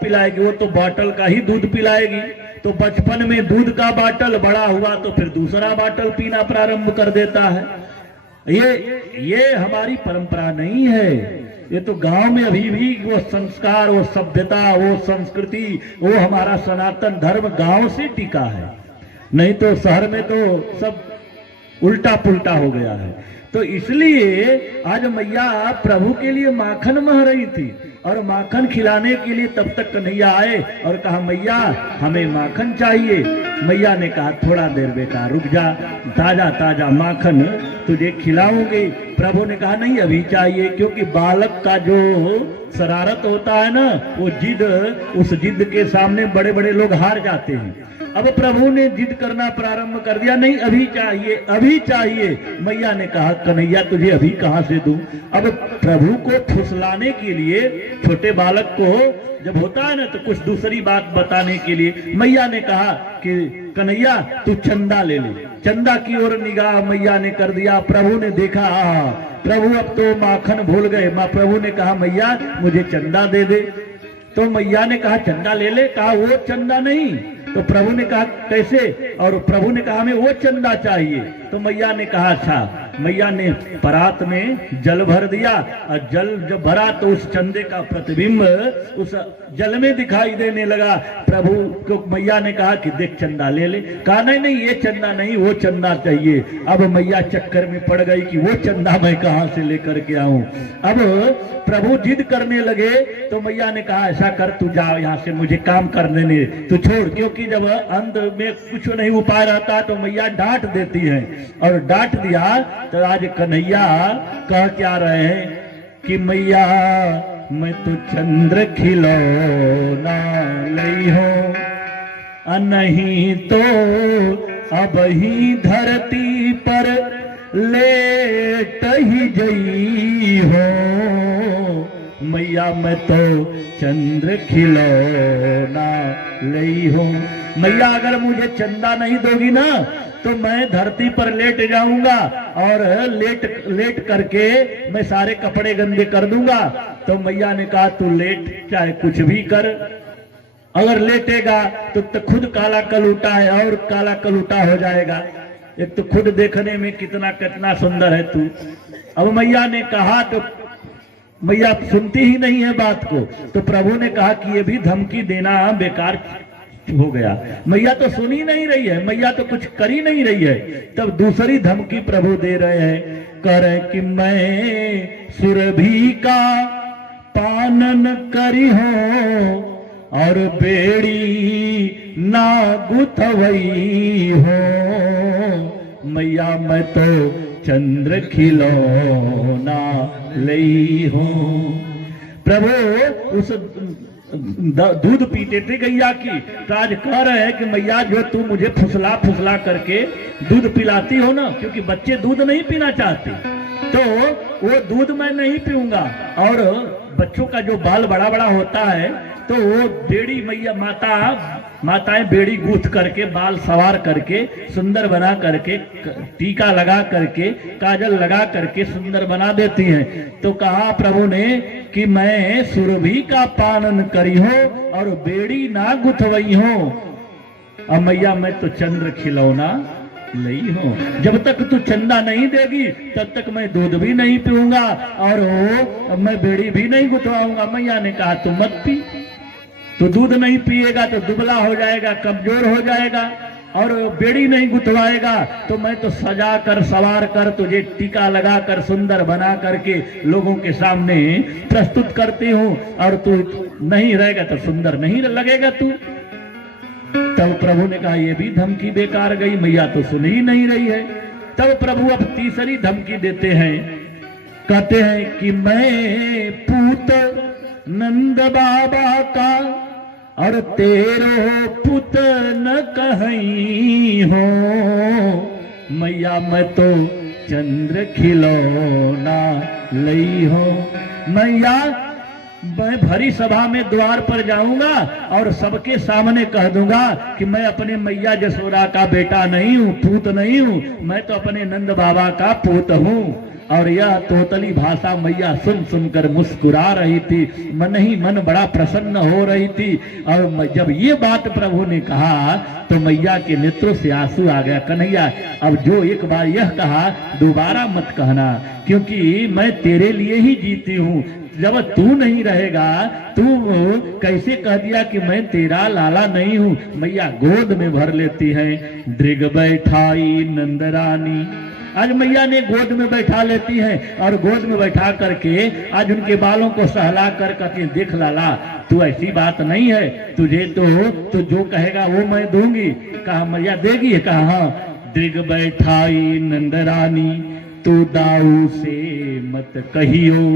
पिलाएगी, वो तो बॉटल का ही दूध पिलाएगी। तो बचपन में दूध का बॉटल, बड़ा हुआ तो फिर दूसरा बॉटल पीना प्रारंभ कर देता है। ये हमारी परंपरा नहीं है। ये तो गांव में अभी भी वो संस्कार, वो सभ्यता, वो संस्कृति, वो हमारा सनातन धर्म गांव से टिका है। नहीं तो शहर में तो सब उल्टा पुल्टा हो गया है। तो इसलिए आज मैया प्रभु के लिए माखन मह रही थी, और माखन खिलाने के लिए तब तक कन्हैया आए और कहा मैया हमें माखन चाहिए। मैया ने कहा थोड़ा देर बेटा रुक जा, ताजा ताजा माखन तुझे खिलाऊंगी। प्रभु ने कहा नहीं अभी चाहिए, क्योंकि बालक का जो शरारत होता है ना, वो जिद, उस जिद के सामने बड़े बड़े लोग हार जाते हैं। अब प्रभु ने जिद करना प्रारंभ कर दिया, नहीं अभी चाहिए अभी चाहिए। मैया ने कहा कन्हैया तुझे अभी कहां से दूं। अब प्रभु को फुसलाने के लिए, छोटे बालक को जब होता है ना तो कुछ दूसरी बात बताने के लिए मैया ने कहा कि कन्हैया तू चंदा ले ले। चंदा की ओर निगाह मैया ने कर दिया। प्रभु ने देखा प्रभु अब तो माखन भूल गए। प्रभु ने कहा मैया मुझे चंदा दे दे। तो मैया ने कहा चंदा ले ले। कहा वो चंदा नहीं। तो प्रभु ने कहा कैसे? और प्रभु ने कहा हमें वो चंदा चाहिए। तो मैया ने कहा अच्छा। मैया ने परात में जल भर दिया, और जल जब भरा तो उस चंदे का प्रतिबिंब उस जल में दिखाई देने लगा। प्रभु को मैया ने कहा कि देख चंदा ले ले। कहा नहीं नहीं ये चंदा नहीं, वो चंदा चाहिए। अब मैया चक्कर में पड़ गई कि वो चंदा मैं कहां से लेकर के आऊं। अब प्रभु जिद करने लगे तो मैया ने कहा ऐसा कर तू जा यहाँ से, मुझे काम करने दे, तू छोड़। क्योंकि जब अंत में कुछ नहीं उपाय रहता तो मैया डांट देती है, और डांट दिया तो आज कन्हैया कह क्या रहे हैं कि मैया मैं तो चंद्र खिलौना लई हो, नहीं तो अब ही धरती पर लेट ही जई हो। मैया मैं तो चंद्र खिलौना लई हूं। मैया अगर मुझे चंदा नहीं दोगी ना तो मैं धरती पर लेट जाऊंगा, और लेट करके मैं सारे कपड़े गंदे कर दूंगा। तो मैया ने कहा तू लेट चाहे कुछ भी कर, अगर लेटेगा तो खुद काला कलूटा है और काला कलूटा हो जाएगा। एक तो खुद देखने में कितना कितना सुंदर है तू। अब मैया ने कहा तो मैया सुनती ही नहीं है बात को। तो प्रभु ने कहा कि ये भी धमकी देना बेकार हो गया। मैया तो सुन ही नहीं रही है, मैया तो कुछ कर ही नहीं रही है। तब दूसरी धमकी प्रभु दे रहे हैं, कर कि मैं सुरभि का पानन करी हो, और बेड़ी ना गुथवई हो। मैया मैं तो चंद्र खिलौना लई हूं। प्रभु उस दूध पीते थे गैया की, तो आज कह रहे हैं कि मैया जो तू मुझे फुसला फुसला करके दूध पिलाती हो ना, क्योंकि बच्चे दूध नहीं पीना चाहते, तो वो दूध मैं नहीं पीऊंगा। और बच्चों का जो बाल बड़ा बड़ा होता है तो वो बेड़ी मैया माताएं बेड़ी गूंथ करके, बाल सवार करके, सुंदर बना करके, टीका लगा करके, काजल लगा करके सुंदर बना देती हैं। तो कहा प्रभु ने कि मैं सुरभि का पानन करी हो, और बेड़ी ना गुथवई हो। अब मैया मैं तो चंद्र खिलौना लई हो। जब तक तू चंदा नहीं देगी तब तक मैं दूध भी नहीं पीऊंगा, और मैं बेड़ी भी नहीं गुथवाऊंगा। मैया ने कहा तू मत पी। तो दूध नहीं पिएगा तो दुबला हो जाएगा, कमजोर हो जाएगा, और बेड़ी नहीं गुथवाएगा तो मैं तो सजा कर सवार कर तुझे टीका लगा कर सुंदर बना करके लोगों के सामने प्रस्तुत करती हूँ, और तू नहीं रहेगा तो सुंदर नहीं लगेगा तू। तब प्रभु ने कहा ये भी धमकी बेकार गई, मैया तो सुन ही नहीं रही है। तब प्रभु अब तीसरी धमकी देते हैं, कहते हैं कि मैं पूत नंद बाबा का और तेरो पुत न कहीं हो। मैया मैं तो चंद्र खिलौना लई हो। मैया मैं भरी सभा में द्वार पर जाऊंगा और सबके सामने कह दूंगा कि मैं अपने मैया जसोदा का बेटा नहीं हूँ, पूत नहीं हूँ, मैं तो अपने नंद बाबा का पूत हूँ। और यह तोतली भाषा मैया सुन सुनकर मुस्कुरा रही थी, मन ही मन बड़ा प्रसन्न हो रही थी। और जब ये बात प्रभु ने कहा तो मैया के नेत्रों से आंसू आ गया। कन्हैया, अब जो एक बार यह कहा दोबारा मत कहना, क्योंकि मैं तेरे लिए ही जीती हूँ। जब तू नहीं रहेगा, तू कैसे कह दिया कि मैं तेरा लाला नहीं हूँ। मैया गोद में भर लेती है। दृग बैठाई नंदरानी, आज मैया ने गोद में बैठा लेती है और गोद में बैठा करके आज उनके बालों को सहला कर कहती, देख लाला, तू ऐसी बात नहीं है, तुझे तो जो कहेगा वो मैं दूंगी। कहा मैया देगी? कहा हाँ। दृग बैठाई नंदरानी, तू दाऊ से मत कहियो,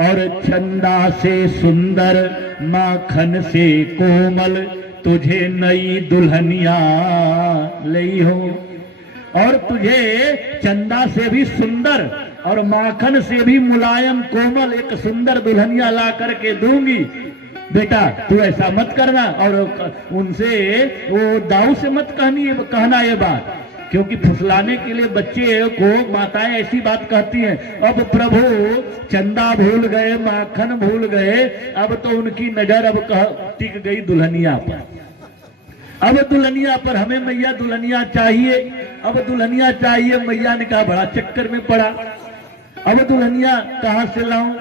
और चंदा से सुंदर माखन से कोमल, तुझे नई दुल्हनिया लई हो। और तुझे चंदा से भी सुंदर और माखन से भी मुलायम कोमल एक सुंदर दुल्हनिया ला करके दूंगी। बेटा तू ऐसा मत करना, और उनसे वो दाऊ से मत कहना ये बात, क्योंकि फुसलाने के लिए बच्चे को माताएं ऐसी बात कहती हैं। अब प्रभु चंदा भूल गए, माखन भूल गए, अब तो उनकी नजर अब टिक गई दुल्हनिया पर। अब दुल्हनिया पर, हमें मैया दुल्हनिया चाहिए, अब दुल्हनिया चाहिए। मैया ने कहा बड़ा चक्कर में पड़ा, अब दुल्हनिया कहां से लाऊं?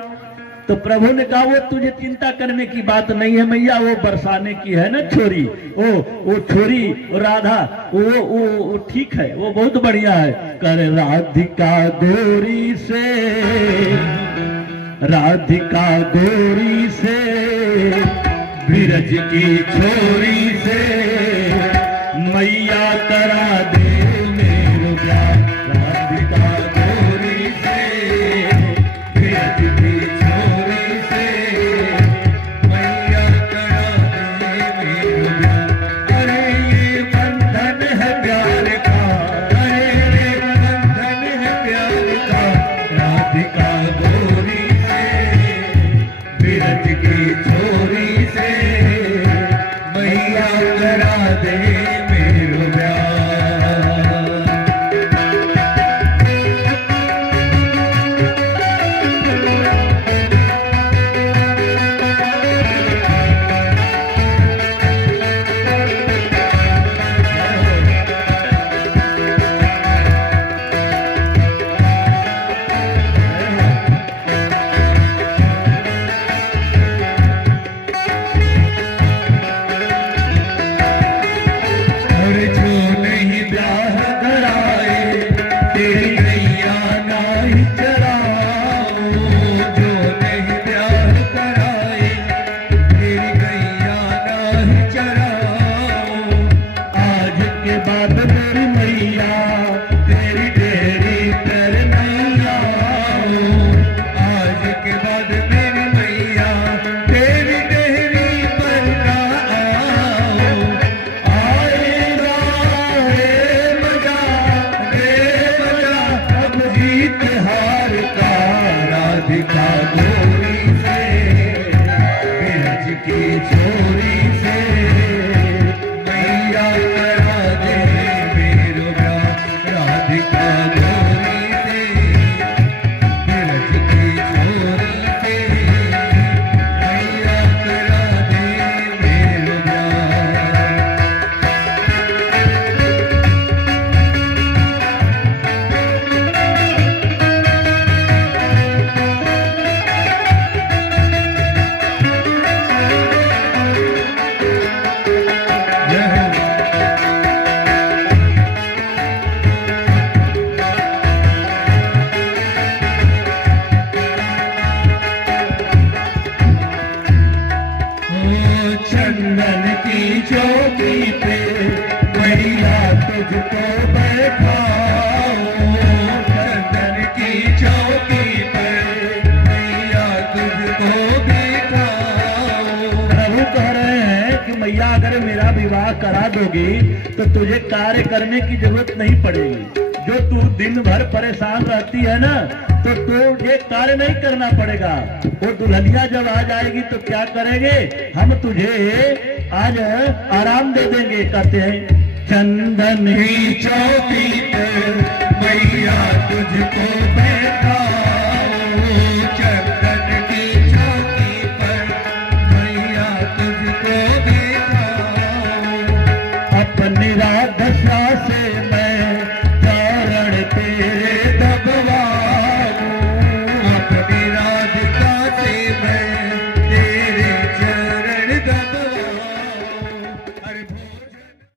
तो प्रभु ने कहा वो तुझे चिंता करने की बात नहीं है मैया, वो बरसाने की है ना छोरी, वो छोरी राधा, वो ठीक है, वो बहुत बढ़िया है। कर राधिका गोरी से, राधिका गोरी से, बिरज की छोरी से, मैया करा दे मेरो ब्याह। राधिका गोरी से, बिरज की छोरी से, मैया करा दे मेरो ब्याह। अरे ये बंधन है प्यार का, अरे ये बंधन है प्यार का। राधिका गोरी से, बिरज की छोरी से, मैया करा दे मेरो ब्याह। करा दोगी तो तुझे कार्य करने की जरूरत नहीं पड़ेगी। जो तू दिन भर परेशान रहती है ना, तो तुझे कार्य नहीं करना पड़ेगा। वो दुल्हनिया जब आ जाएगी तो क्या करेंगे, हम तुझे आज आराम दे देंगे। कहते हैं चंदन की चौकी पर मैया तुझको बैठाओ चंदन की चौकी पर, मैया तुझको बैठाओ अपनी राधसा से